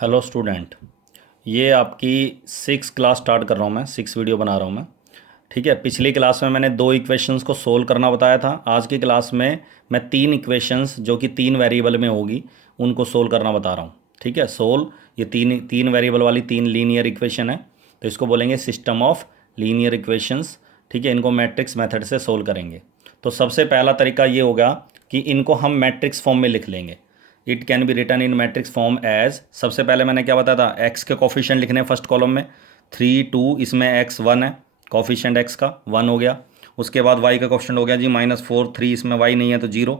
Hello student. ये आपकी six class start कर रहा हूँ मैं, सिक्स वीडियो बना रहा हूँ मैं। ठीक है, पिछली क्लास में मैंने दो इक्वेशंस को सोल्व करना बताया था। आज की क्लास में मैं तीन इक्वेशंस जो कि तीन वेरिएबल में होगी उनको सोल्व करना बता रहा हूँ। ठीक है, सोल्व ये तीन तीन वेरिएबल वाली तीन लीनियर इक्वेशन है, तो इसको बोलेंगे सिस्टम ऑफ लीनियर इक्वेशंस। ठीक है, इनको मैट्रिक्स मेथड से सोल्व करेंगे। तो सबसे पहला तरीका ये होगा कि इनको हम मैट्रिक्स फॉर्म में लिख लेंगे। It can be written in matrix form as, सबसे पहले मैंने क्या बताया था, एक्स के कोफिशिएंट लिखने हैं फर्स्ट कॉलम में, 3 2, इसमें एक्स 1 है, कोफिशिएंट एक्स का 1 हो गया। उसके बाद वाई का कोफिशिएंट हो गया जी -4 3, इसमें वाई नहीं है तो 0।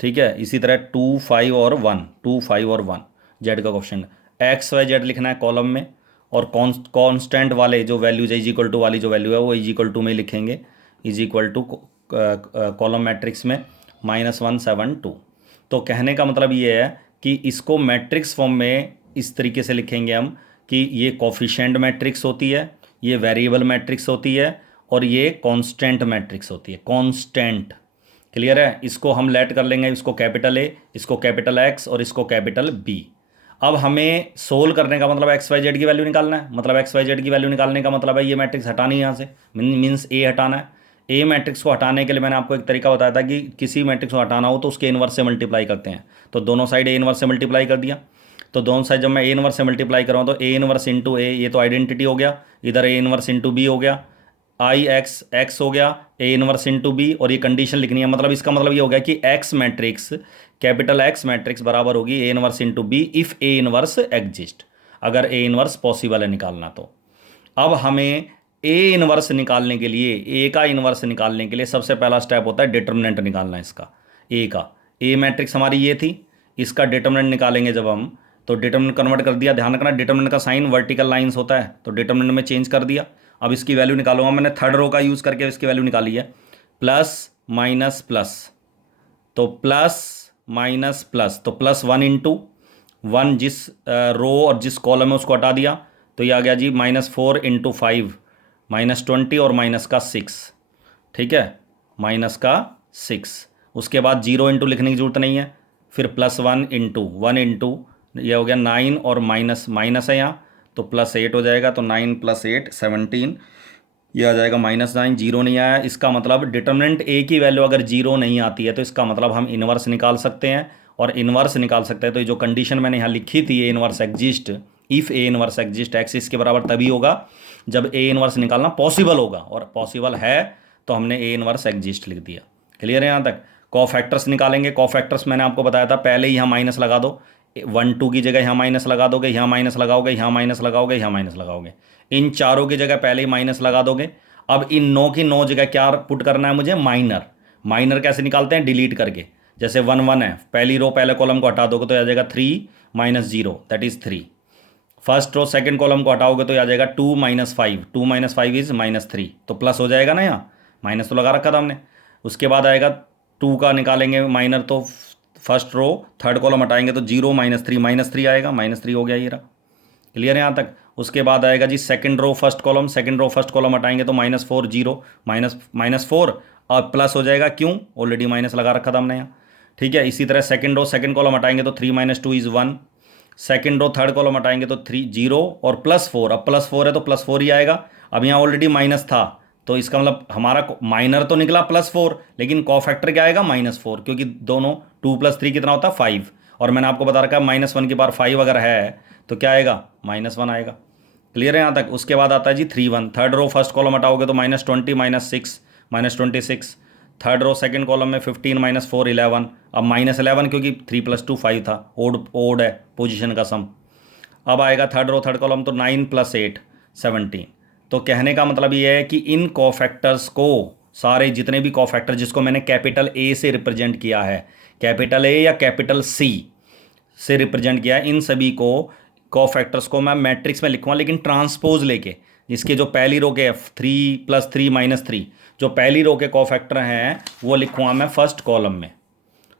ठीक है, इसी तरह 2 5 और 1, 2 5 और 1 जेड का कोफिशिएंट। एक्स वाई जेड लिखना है कॉलम में, और कांस्टेंट वाले जो वैल्यूज है इज इक्वल टू वाली जो वैल्यू है वो इज इक्वल टू में लिखेंगे, is equal to column matrix में -1 7 2। तो कहने का मतलब ये है कि इसको मैट्रिक्स फॉर्म में इस तरीके से लिखेंगे हम कि ये कोफिशिएंट मैट्रिक्स होती है, ये वेरिएबल मैट्रिक्स होती है, और ये कांस्टेंट मैट्रिक्स होती है, कांस्टेंट। क्लियर है? इसको हम लेट कर लेंगे, इसको कैपिटल ए, इसको कैपिटल एक्स और इसको कैपिटल बी। अब हमें सोल्व करने का मतलब एक्स वाई जेड की वैल्यू निकालना है, मतलब एक्स वाई जेड की वैल्यू निकालने का मतलब है ये मैट्रिक्स हटानी है यहाँ से, मीन्स ए हटाना है। ए मैट्रिक्स को हटाने के लिए मैंने आपको एक तरीका बताया था कि किसी मैट्रिक्स को हटाना हो तो उसके इनवर्स से मल्टीप्लाई करते हैं। तो दोनों साइड ए इनवर्स से मल्टीप्लाई कर दिया। तो दोनों साइड जब मैं ए इनवर्स से मल्टीप्लाई कर रहा हूँ तो ए इनवर्स इंटू ए, ये तो आइडेंटिटी हो गया, इधर ए इनवर्स इंटू बी हो गया, आई एक्स एक्स हो गया, ए इनवर्स इंटू बी, और ये कंडीशन लिखनी है। मतलब इसका मतलब ये हो गया कि x matrix, capital x matrix बराबर होगी A inverse into B if A inverse exist, अगर ए इनवर्स पॉसिबल है निकालना तो। अब हमें ए इनवर्स निकालने के लिए, ए का इनवर्स निकालने के लिए सबसे पहला स्टेप होता है डिटर्मिनेंट निकालना इसका, ए का। ए मैट्रिक्स हमारी ये थी, इसका डिटर्मिनेंट निकालेंगे जब हम, तो डिटर्मिनेंट कन्वर्ट कर दिया। ध्यान रखना डिटर्मिनेंट का साइन वर्टिकल लाइंस होता है, तो डिटर्मिनेंट में चेंज कर दिया। अब इसकी वैल्यू निकालूंगा, मैंने थर्ड रो का यूज़ करके इसकी वैल्यू निकाली है, प्लस माइनस प्लस, तो प्लस माइनस प्लस, तो +1 × 1, जिस रो और जिस कॉलम है उसको हटा दिया, तो ये आ गया जी -4 × 5, -20 और माइनस का 6। ठीक है, माइनस का 6। उसके बाद 0 इंटू लिखने की जरूरत नहीं है, फिर +1 × 1 ये हो गया 9, और माइनस माइनस है यहाँ, तो +8 हो जाएगा, तो 9 + 8 17, ये आ जाएगा -9। 0 नहीं आया, इसका मतलब डिटर्मिनेंट ए की वैल्यू अगर 0 नहीं आती है तो इसका मतलब हम इन्वर्स निकाल सकते हैं, और इन्वर्स निकाल सकते हैं तो ये जो कंडीशन मैंने यहाँ लिखी थी, A inverse exist, if A inverse exist x इसके बराबर तभी होगा जब ए इन्वर्स निकालना पॉसिबल होगा, और पॉसिबल है तो हमने ए इन्वर्स एग्जिस्ट लिख दिया। क्लियर है यहाँ तक? कोफैक्टर्स निकालेंगे। कोफैक्टर्स मैंने आपको बताया था, पहले ही यहाँ माइनस लगा दो, 1 2 की जगह यहाँ माइनस लगा दोगे, यहाँ माइनस लगाओगे, यहाँ माइनस लगाओगे, यहाँ माइनस लगाओगे, इन चारों की जगह पहले ही माइनस लगा दोगे। अब इन 9 की 9 जगह क्या पुट करना है मुझे? माइनर। माइनर कैसे निकालते हैं? डिलीट करके। जैसे 1 1 है, पहली रो पहले कॉलम को हटा दोगे तो आ जाएगा 3 -0 that is 3। First row second column को हटाओगे तो आ जाएगा 2 - 5, 2 - 5 इज -3, तो प्लस हो जाएगा ना, यहाँ माइनस तो लगा रखा था हमने। उसके बाद आएगा 2 का निकालेंगे माइनर, तो फर्स्ट रो थर्ड कॉलम हटाएंगे तो 0 -3 आएगा, -3 हो गया ये रहा। क्लियर है यहाँ तक? उसके बाद आएगा जी second row first column, second row first column हटाएंगे तो -4 0 -4, और प्लस हो जाएगा, क्यों? ऑलरेडी माइनस लगा रखा था हमने यहाँ। ठीक है, इसी तरह सेकंड रो सेकंड कॉलम हटाएंगे तो 3 - 2 is 1, second row third column हटाएंगे तो 3 0 और +4, अब +4 है तो +4 ही आएगा। अब यहाँ ऑलरेडी माइनस था, तो इसका मतलब हमारा माइनर तो निकला +4, लेकिन कॉफैक्टर क्या आएगा? -4, क्योंकि दोनों 2 + 3 कितना होता है? 5, और मैंने आपको बता रखा है -1 के बार 5 अगर है तो क्या आएगा? -1 आएगा। क्लियर है यहाँ तक? उसके बाद आता है जी 3 1, थर्ड रो फर्स्ट कॉलम हटाओगे तो -20 -6 -26, थर्ड रो सेकंड कॉलम में 15 - 4 11, अब -11 क्योंकि 3 + 2 5 था, ओड ओड है पोजीशन का सम। अब आएगा थर्ड रो थर्ड कॉलम, तो 9 + 8 17। तो कहने का मतलब ये है कि इन कोफैक्टर्स को, सारे जितने भी कोफैक्टर जिसको मैंने कैपिटल ए से रिप्रेजेंट किया है, कैपिटल ए या कैपिटल सी से रिप्रेजेंट किया है, इन सभी को कोफैक्टर्स को मैं मैट्रिक्स में लिखूंगा, लेकिन ट्रांसपोज लेके, जिसके जो पहली रो के 3 + 3 -3 जो पहली रो के कोफैक्टर हैं वो लिखूंगा मैं फर्स्ट कॉलम में,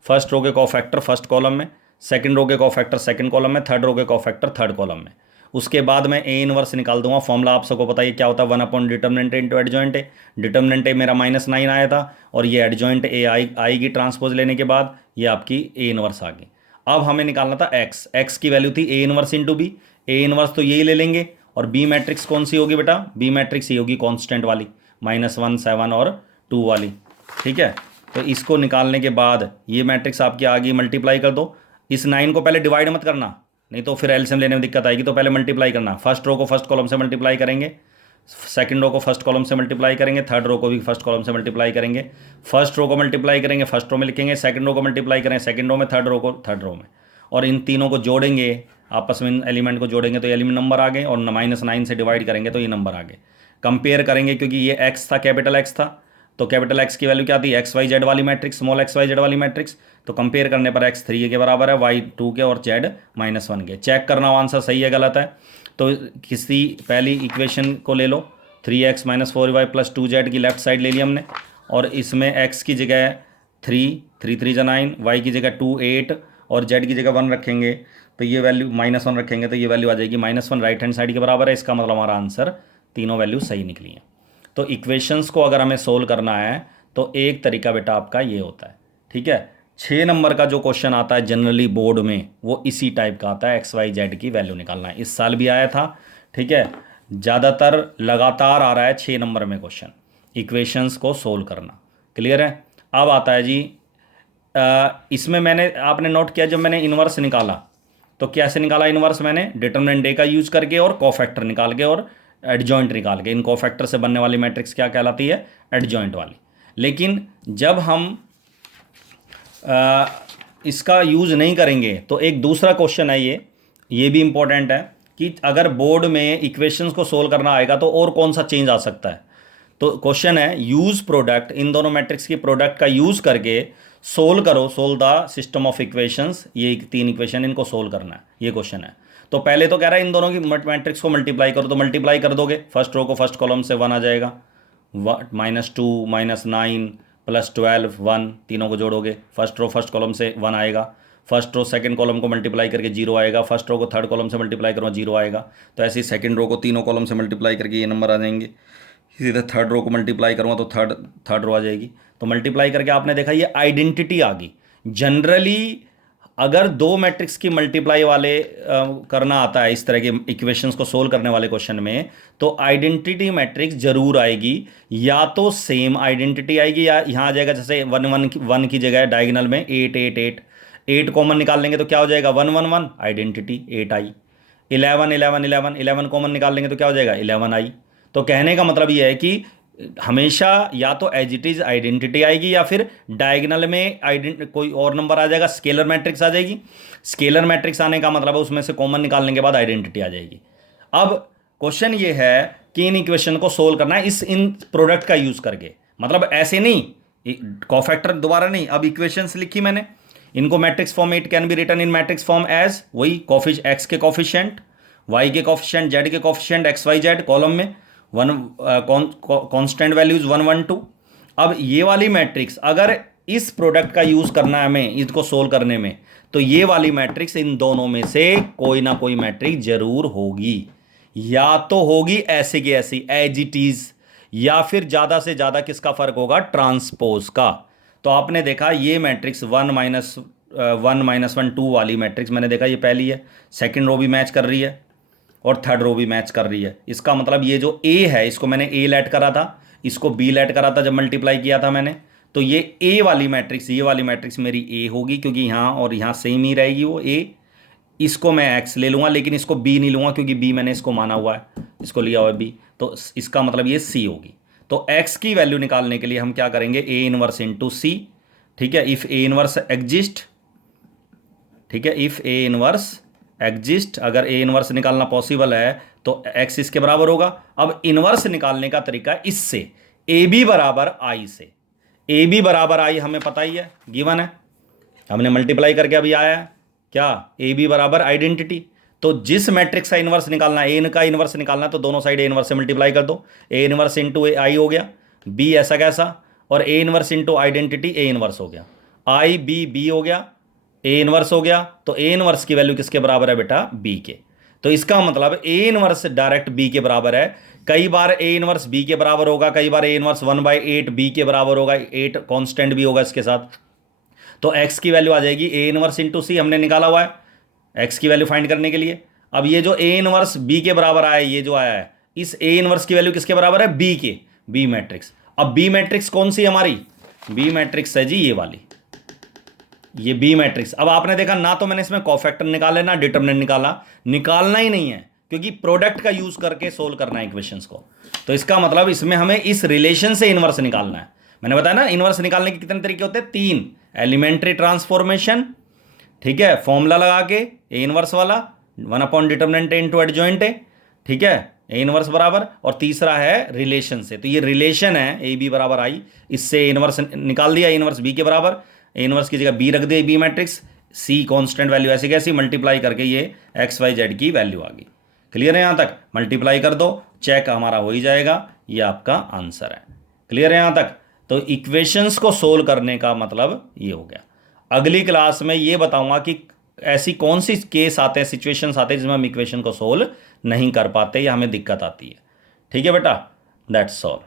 फर्स्ट रो के कोफैक्टर फर्स्ट कॉलम में, सेकंड रो के कोफैक्टर सेकंड कॉलम में, थर्ड रो के कोफैक्टर थर्ड कॉलम में। उसके बाद मैं ए इनवर्स निकाल दूंगा। फॉर्मूला आप सबको पता है क्या होता है? 1 determinant into adjoint A. Determinant A मेरा -9 आया था, और ये एडजॉइंट ए आएगी ट्रांसपोज लेने के बाद, ये आपकी ए इनवर्स आ गई। अब हमें निकालना था एक्स, एक्स की वैल्यू थी A inverse into B, A inverse तो यही ले लेंगे, और बी मैट्रिक्स कौन सी होगी बेटा, बी मैट्रिक्स ये होगी कांस्टेंट वाली, -1 7 और 2 वाली, ठीक है। तो इसको निकालने के बाद ये मैट्रिक्स आपकी आ गई, मल्टीप्लाई कर दो। इस 9 को पहले डिवाइड मत करना, नहीं तो फिर एलसीएम लेने में दिक्कत आएगी, तो पहले मल्टीप्लाई करना। फर्स्ट रो को फर्स्ट कॉलम से मल्टीप्लाई करेंगे, सेकंड रो को फर्स्ट कॉलम से मल्टीप्लाई करेंगे, थर्ड रो को भी फर्स्ट कॉलम से मल्टीप्लाई करेंगे। फर्स्ट रो को मल्टीप्लाई करेंगे फर्स्ट रो में लिखेंगे, सेकंड रो को मल्टीप्लाई करेंगे सेकंड रो में, थर्ड रो को थर्ड रो में, और इन तीनों को जोड़ेंगे, आपस में इन एलिमेंट को जोड़ेंगे तो एलिमेंट नंबर आ गए, और -9 से डिवाइड करेंगे तो ये नंबर आ गए। कंपेयर करेंगे क्योंकि ये एक्स था, कैपिटल एक्स था, तो कैपिटल एक्स की वैल्यू क्या थी, एक्स वाई जेड वाली matrix, small x y z वाली मैट्रिक्स, तो कंपेयर करने पर एक्स 3 के बराबर है, वाई 2 के और जेड -1 के। चेक करना आंसर सही है गलत है, तो किसी पहली इक्वेशन को ले लो, 3x - 4y + 2z की लेफ्ट साइड ले ली हमने, और इसमें x की जगह 3, 3 3 जा 9, y की जगह 2 8 और z की जगह 1 रखेंगे, तो ये वैल्यू -1 रखेंगे तो ये वैल्यू आ जाएगी -1, राइट हैंड साइड के बराबर है। इसका मतलब हमारा आंसर तीनों वैल्यू सही निकली हैं। तो इक्वेशंस को अगर हमें सोल्व करना है तो एक तरीका बेटा आपका ये होता है, ठीक है। 6 नंबर का जो क्वेश्चन आता है जनरली बोर्ड में वो इसी टाइप का आता है, एक्स वाई जेड की वैल्यू निकालना है। इस साल भी आया था, ठीक है, ज़्यादातर लगातार आ रहा है 6 नंबर में क्वेश्चन, इक्वेशंस को सोल्व करना। क्लियर है। अब आता है जी इसमें मैंने आपने नोट किया, जब मैंने इन्वर्स निकाला तो कैसे निकाला इन्वर्स, मैंने डिटरमिनेंट डे का यूज करके और कोफैक्टर निकाल के और एडजॉइंट निकाल के। इन कोफैक्टर से बनने वाली मैट्रिक्स क्या कहलाती है, एडजॉइंट वाली। लेकिन जब हम इसका यूज़ नहीं करेंगे तो एक दूसरा क्वेश्चन है, ये भी इंपॉर्टेंट है कि अगर बोर्ड में इक्वेशंस को सोल्व करना आएगा तो और कौन सा चेंज आ सकता है। तो क्वेश्चन है यूज़ प्रोडक्ट, इन दोनों मैट्रिक्स की प्रोडक्ट का यूज़ करके सोल्व करो, solve the system of equations. ये 3 इक्वेशन इनको सोल्व करना है, ये क्वेश्चन है। तो पहले तो कह रहा है इन दोनों की मैट्रिक्स को मल्टीप्लाई करो, तो मल्टीप्लाई कर दोगे, फर्स्ट रो को फर्स्ट कॉलम से 1 आ जाएगा, -2 -9 +12 1, तीनों को जोड़ोगे, फर्स्ट रो फर्स्ट कॉलम से 1 आएगा, फर्स्ट रो सेकंड कॉलम को मल्टीप्लाई करके 0 आएगा, फर्स्ट रो को थर्ड कॉलम से मल्टीप्लाई करो 0 आएगा। तो ऐसे ही सेकंड रो को तीनों कॉलम से मल्टीप्लाई करके ये नंबर आ जाएंगे। इसी तरह थर्ड रो को मल्टीप्लाई करूँगा तो थर्ड रो आ जाएगी। तो मल्टीप्लाई करके आपने देखा ये आइडेंटिटी आ गई। जनरली अगर 2 मैट्रिक्स की मल्टीप्लाई वाले करना आता है इस तरह के इक्वेशंस को सोल्व करने वाले क्वेश्चन में, तो आइडेंटिटी मैट्रिक्स जरूर आएगी, या तो सेम आइडेंटिटी आएगी या यहाँ आ जाएगा, जैसे 1 1 1 की जगह डायगोनल में 8 8 8 8 कॉमन निकाल लेंगे तो क्या हो जाएगा 1 1 1, आइडेंटिटी 8 आई। 11 11 11 11 कॉमन निकाल लेंगे तो क्या हो जाएगा 11 आई। तो कहने का मतलब ये है कि हमेशा या तो एज इट इज आइडेंटिटी आएगी या फिर डायगोनल में कोई और नंबर आ जाएगा, स्केलर मैट्रिक्स आ जाएगी। स्केलर मैट्रिक्स आने का मतलब है उसमें से कॉमन निकालने के बाद आइडेंटिटी आ जाएगी। अब क्वेश्चन ये है कि इन इक्वेशन को सोल्व करना है इन प्रोडक्ट का यूज करके, मतलब ऐसे नहीं कोफैक्टर दोबारा नहीं, अब इक्वेशंस लिखी मैंने, इनको matrix form it can be written in matrix form as वही एक्स के कोफिशिएंट, वाई के कोफिशिएंट, जेड के coefficient, x y z column में कांस्टेंट वैल्यूज 1 1 2। अब ये वाली मैट्रिक्स अगर इस प्रोडक्ट का यूज करना है हमें इसको सोल्व करने में, तो ये वाली मैट्रिक्स इन दोनों में से कोई ना कोई मैट्रिक्स जरूर होगी, या तो होगी ऐसे की ऐसी एज इट इज, या फिर ज्यादा से ज्यादा किसका फर्क होगा, ट्रांसपोज का। तो आपने देखा ये मैट्रिक्स 1 -1 2 वाली मैट्रिक्स मैंने देखा ये पहली है, सेकंड रो भी मैच कर रही है और थर्ड रो भी मैच कर रही है। इसका मतलब ये जो ए है इसको मैंने ए लेट करा था, इसको बी लेट करा था जब मल्टीप्लाई किया था मैंने, तो ये ए वाली मैट्रिक्स, ये वाली मैट्रिक्स मेरी ए होगी क्योंकि यहाँ और यहाँ सेम ही रहेगी वो ए। इसको मैं एक्स ले लूँगा लेकिन इसको बी नहीं लूँगा क्योंकि बी मैंने इसको माना हुआ है, इसको लिया हुआ है बी, तो इसका मतलब ये सी होगी। तो एक्स की वैल्यू निकालने के लिए हम क्या करेंगे, ए इनवर्स इंटू सी, ठीक है। इफ़ ए इनवर्स एग्जिस्ट, ठीक है, इफ़ ए इनवर्स एग्जिस्ट, अगर ए इनवर्स निकालना पॉसिबल है तो एक्स इसके बराबर होगा। अब इनवर्स निकालने का तरीका इससे, ए बी बराबर आई से, ए बी बराबर आई हमें पता ही है, गिवन है, हमने मल्टीप्लाई करके अभी आया है क्या, ए बी बराबर आइडेंटिटी। तो जिस मैट्रिक्स का इनवर्स निकालना है, ए का इनवर्स निकालना है तो दोनों साइड ए इनवर्स से मल्टीप्लाई कर दो, ए इनवर्स इंटू आई हो गया, बी ऐसा कैसा, और ए inverse into identity A inverse हो गया, आई बी बी हो गया, ए इनवर्स हो गया। तो ए इनवर्स की वैल्यू किसके बराबर है बेटा, बी के। तो इसका मतलब ए इनवर्स डायरेक्ट बी के बराबर है। कई बार ए इनवर्स बी के बराबर होगा, कई बार ए इनवर्स 1/8 बी के बराबर होगा, 8 कांस्टेंट भी होगा इसके साथ। तो एक्स की वैल्यू आ जाएगी ए इनवर्स इंटू सी, हमने निकाला हुआ है एक्स की वैल्यू फाइंड करने के लिए। अब ये जो ए इनवर्स बी के बराबर आया है, ये जो आया है, इस ए इनवर्स की वैल्यू किसके बराबर है, बी के, बी मैट्रिक्स। अब बी मैट्रिक्स कौन सी हमारी, बी मैट्रिक्स है जी ये वाली, ये बी मैट्रिक्स। अब आपने देखा ना तो मैंने इसमें कोफैक्टर निकाले ना डिटरमिनेंट निकाला, निकालना ही नहीं है क्योंकि प्रोडक्ट का यूज करके सोल्व करना है इक्वेशंस को। तो इसका मतलब इसमें हमें इस रिलेशन से इनवर्स निकालना है। मैंने बताया ना इनवर्स निकालने के कितने तरीके होते हैं, 3, एलिमेंट्री ट्रांसफॉर्मेशन, ठीक है, फॉर्मूला लगा के ए इनवर्स वाला 1 डिटरमिनेंट इंटू एडजॉइंट है, ठीक है, ए इनवर्स बराबर, और तीसरा है रिलेशन से। तो ये रिलेशन है ए बी बराबर आई, इससे इनवर्स निकाल दिया, इनवर्स बी के बराबर, ए इनवर्स की जगह बी रख दिया, बी मैट्रिक्स, सी कांस्टेंट वैल्यू ऐसी कैसी, मल्टीप्लाई करके ये एक्स वाई जेड की वैल्यू आ गई। क्लियर है, यहाँ तक मल्टीप्लाई कर दो, चेक हमारा हो ही जाएगा, ये आपका आंसर है। क्लियर है यहाँ तक। तो इक्वेशंस को सोल्व करने का मतलब ये हो गया। अगली क्लास में ये बताऊंगा कि ऐसी कौन सी केस आते हैं, सिचुएशंस आते हैं जिसमें हम इक्वेशन को सोल्व नहीं कर पाते या हमें दिक्कत आती है। ठीक है बेटा, दैट्स ऑल।